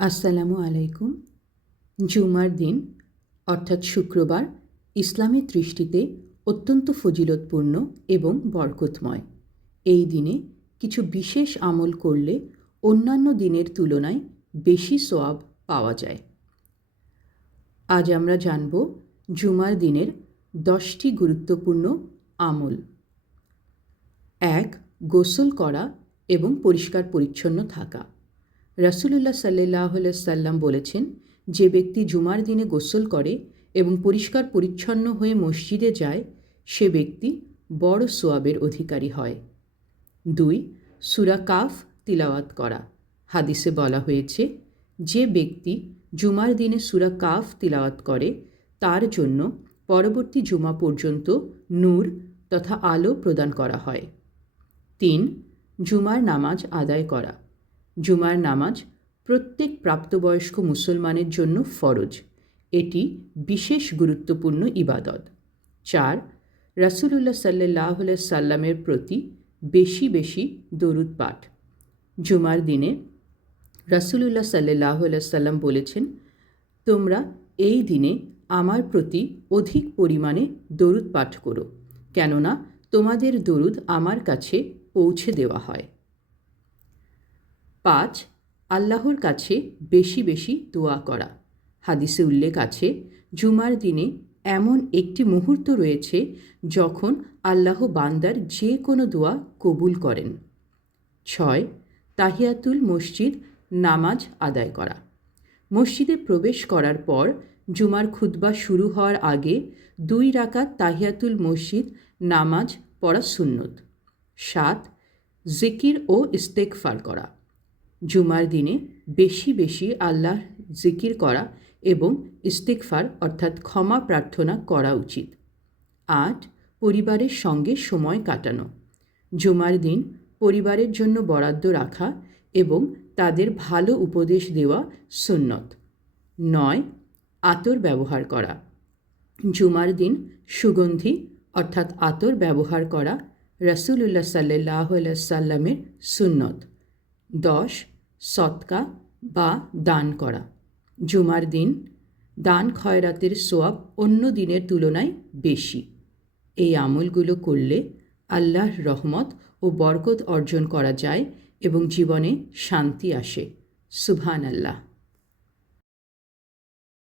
আসসালামু আলাইকুম। জুমার দিন, অর্থাৎ শুক্রবার, ইসলামের দৃষ্টিতে অত্যন্ত ফজিলতপূর্ণ এবং বরকতময়। এই দিনে কিছু বিশেষ আমল করলে অন্যান্য দিনের তুলনায় বেশি সোয়াব পাওয়া যায়। আজ আমরা জানব জুমার দিনের দশটি গুরুত্বপূর্ণ আমল। এক, গোসল করা এবং পরিষ্কার পরিচ্ছন্ন থাকা। রাসুলুল্লাহ সাল্লাহ সাল্লাম বলেছেন, যে ব্যক্তি জুমার দিনে গোসল করে এবং পরিষ্কার পরিচ্ছন্ন হয়ে মসজিদে যায়, সে ব্যক্তি বড় সোয়াবের অধিকারী হয়। দুই, সুরা কাফ তিলাওয়াত করা। হাদিসে বলা হয়েছে, যে ব্যক্তি জুমার দিনে সুরা কাফ তিলাওয়াত করে, তার জন্য পরবর্তী জুমা পর্যন্ত নূর তথা আলো প্রদান করা হয়। তিন, জুমার নামাজ আদায় করা। জুমার নামাজ প্রত্যেক প্রাপ্তবয়স্ক মুসলমানের জন্য ফরজ। এটি বিশেষ গুরুত্বপূর্ণ ইবাদত। চার, রাসুলুল্লাহ সাল্লাহ সাল্লামের প্রতি বেশি বেশি দরুদ পাঠ। জুমার দিনে রাসুলুল্লাহ সাল্লাহ সাল্লাম বলেছেন, তোমরা এই দিনে আমার প্রতি অধিক পরিমাণে দরুদ পাঠ করো, কেননা তোমাদের দরুদ আমার কাছে পৌঁছে দেওয়া হয়। পাঁচ, আল্লাহর কাছে বেশি বেশি দোয়া করা। হাদিসে উল্লেখ আছে, জুমার দিনে এমন একটি মুহূর্ত রয়েছে যখন আল্লাহ বান্দার যে কোনো দোয়া কবুল করেন। ছয়, তাহিয়াতুল মসজিদ নামাজ আদায় করা। মসজিদে প্রবেশ করার পর জুমার খুতবা শুরু হওয়ার আগে দুই রাকাত তাহিয়াতুল মসজিদ নামাজ পড়া সুন্নত। সাত, জিকির ও ইস্তেকফার করা। জুমার দিনে বেশি বেশি আল্লাহ জিকির করা এবং ইস্তিকফার অর্থাৎ ক্ষমা প্রার্থনা করা উচিত। আট, পরিবারের সঙ্গে সময় কাটানো। জুমার দিন পরিবারের জন্য বরাদ্দ রাখা এবং তাদের ভালো উপদেশ দেওয়া সুন্নত। নয়, আতর ব্যবহার করা। জুমার দিন সুগন্ধি অর্থাৎ আতর ব্যবহার করা রসুল্লাহ সাল্লাহ সাল্লামের সুন্নত। দশ সৎকা বা দান করা। জুমার দিন দান খয়রাতের সোয়াব অন্য দিনের তুলনায় বেশি। এই আমলগুলো করলে আল্লাহর রহমত ও বরকত অর্জন করা যায় এবং জীবনে শান্তি আসে। সুভান আল্লাহ